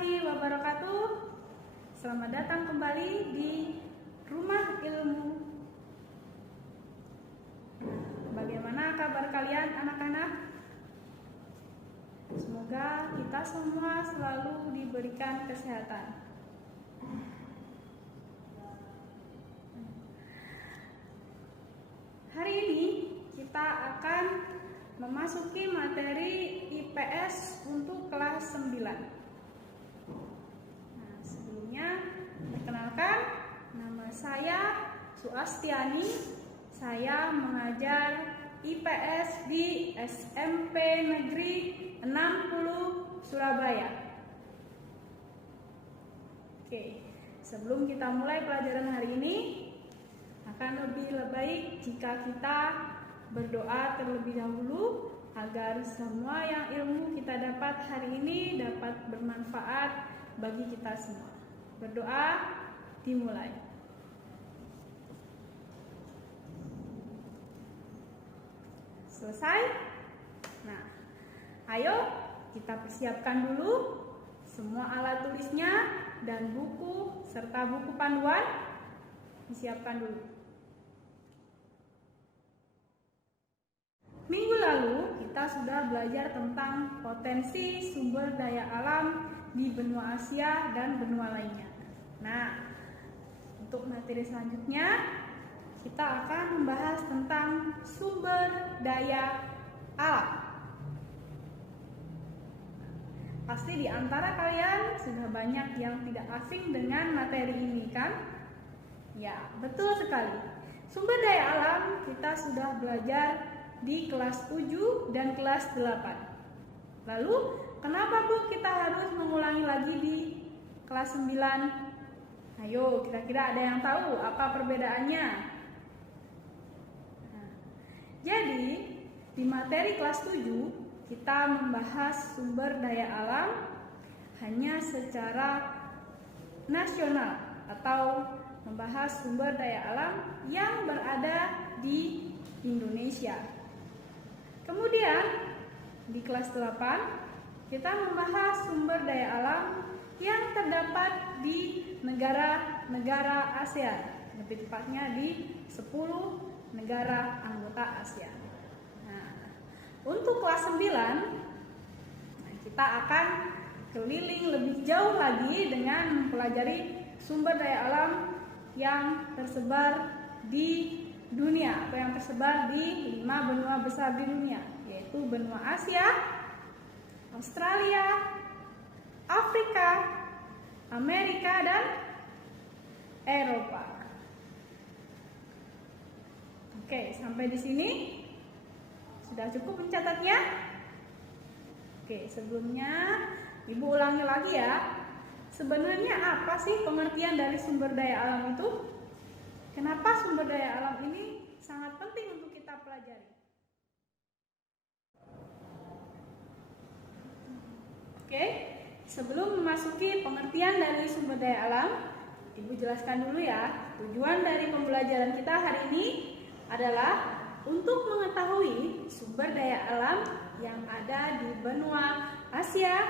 warahmatullahi wabarakatuh. Selamat datang kembali di Rumah Ilmu. Bagaimana kabar kalian anak-anak? Semoga kita semua selalu diberikan kesehatan. Hari ini kita akan memasuki materi IPS untuk kelas 9. Nah, sebelumnya perkenalkan, nama saya Suastiani. Saya mengajar IPS di SMP Negeri 60 Surabaya. Oke, sebelum kita mulai pelajaran hari ini, akan lebih baik jika kita berdoa terlebih dahulu agar semua yang ilmu kita dapat hari ini dapat bermanfaat bagi kita semua. Berdoa dimulai. Selesai? Nah, ayo kita persiapkan dulu semua alat tulisnya dan buku serta buku panduan. Disiapkan dulu. Minggu lalu kita sudah belajar tentang potensi sumber daya alam di benua Asia dan benua lainnya. Nah, untuk materi selanjutnya kita akan membahas tentang sumber daya alam. Pasti di antara kalian sudah banyak yang tidak asing dengan materi ini, kan? Ya, betul sekali. Sumber daya alam kita sudah belajar di kelas 7 dan kelas 8. Lalu, kenapa Bu kita harus mengulangi lagi di kelas 9? Ayo, kira-kira ada yang tahu apa perbedaannya? Nah, jadi, di materi kelas 7, kita membahas sumber daya alam hanya secara nasional atau membahas sumber daya alam yang berada di Indonesia. Kemudian di kelas 8 kita membahas sumber daya alam yang terdapat di negara-negara ASEAN, lebih tepatnya di 10 negara anggota ASEAN. Nah, untuk kelas 9 kita akan keliling lebih jauh lagi dengan mempelajari sumber daya alam yang tersebar di dunia atau yang tersebar di 5 benua besar di dunia, yaitu benua Asia, Australia, Afrika, Amerika, dan Eropa. Oke, sampai di sini sudah cukup mencatatnya? Oke, sebelumnya Ibu ulangi lagi ya. Sebenarnya apa sih pengertian dari sumber daya alam itu? Kenapa sumber daya alam ini sangat penting untuk kita pelajari? Oke, sebelum memasuki pengertian dari sumber daya alam, Ibu jelaskan dulu ya. Tujuan dari pembelajaran kita hari ini adalah untuk mengetahui sumber daya alam yang ada di benua Asia,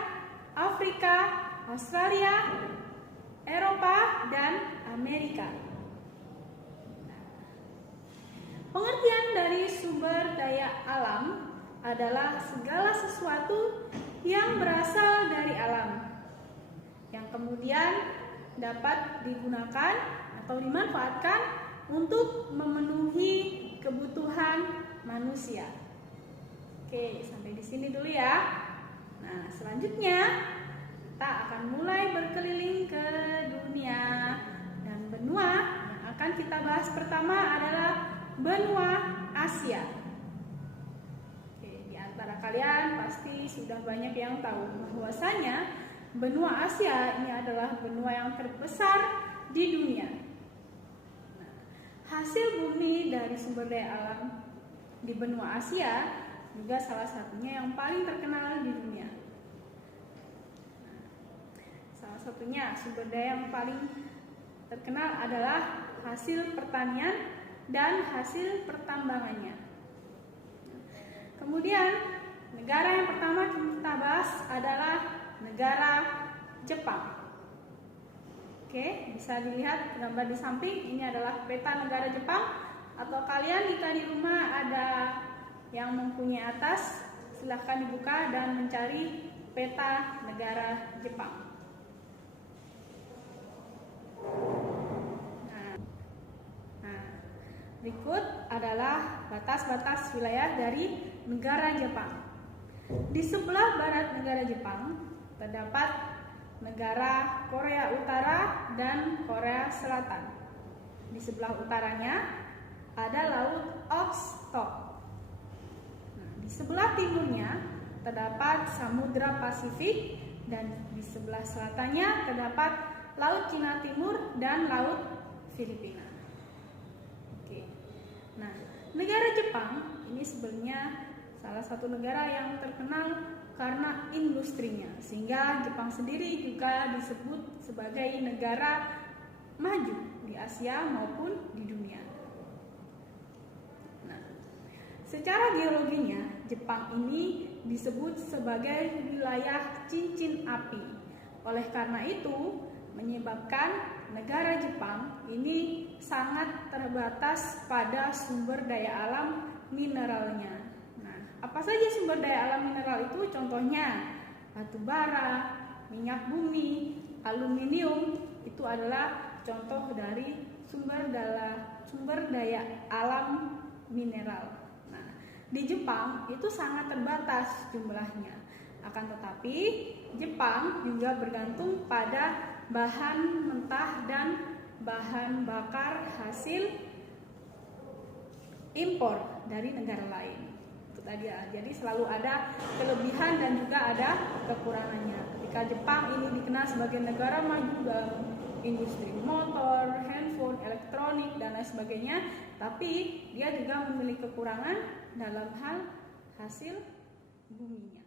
Afrika, Australia, Eropa, dan Amerika. Pengertian dari sumber daya alam adalah segala sesuatu yang berasal dari alam, yang kemudian dapat digunakan atau dimanfaatkan untuk memenuhi kebutuhan manusia. Oke, sampai di sini dulu ya. Nah, selanjutnya kita akan mulai berkeliling ke dunia, dan benua yang akan kita bahas pertama adalah benua Asia. Oke, di antara kalian pasti sudah banyak yang tahu bahwasanya benua Asia ini adalah benua yang terbesar di dunia. Nah, hasil bumi dari sumber daya alam di benua Asia juga salah satunya yang paling terkenal di dunia. Nah, salah satunya sumber daya yang paling terkenal adalah hasil pertanian dan hasil pertambangannya. Kemudian negara yang pertama kita bahas adalah negara Jepang. Oke, bisa dilihat gambar di samping. Ini adalah peta negara Jepang. Atau kalian jika di rumah ada yang mempunyai atas, silahkan dibuka dan mencari peta negara Jepang. Nah, berikut adalah batas-batas wilayah dari negara Jepang. Di sebelah barat negara Jepang terdapat negara Korea Utara dan Korea Selatan. Di sebelah utaranya ada Laut Okhotsk. Di sebelah timurnya terdapat Samudra Pasifik dan di sebelah selatannya terdapat Laut Cina Timur dan Laut Filipina. Oke. Nah, negara Jepang ini sebenarnya salah satu negara yang terkenal karena industrinya, sehingga Jepang sendiri juga disebut sebagai negara maju di Asia maupun di dunia. Nah, secara geologinya Jepang ini disebut sebagai wilayah cincin api. Oleh karena itu menyebabkan negara Jepang ini sangat terbatas pada sumber daya alam mineralnya. Apa saja sumber daya alam mineral itu? Contohnya batu bara, minyak bumi, aluminium. Itu adalah contoh dari sumber daya alam mineral. Nah, di Jepang itu sangat terbatas jumlahnya. Akan tetapi Jepang juga bergantung pada bahan mentah dan bahan bakar hasil impor dari negara lain. Jadi selalu ada kelebihan dan juga ada kekurangannya. Ketika Jepang ini dikenal sebagai negara maju dalam industri motor, handphone, elektronik dan lain sebagainya, tapi dia juga memiliki kekurangan dalam hal hasil buminya.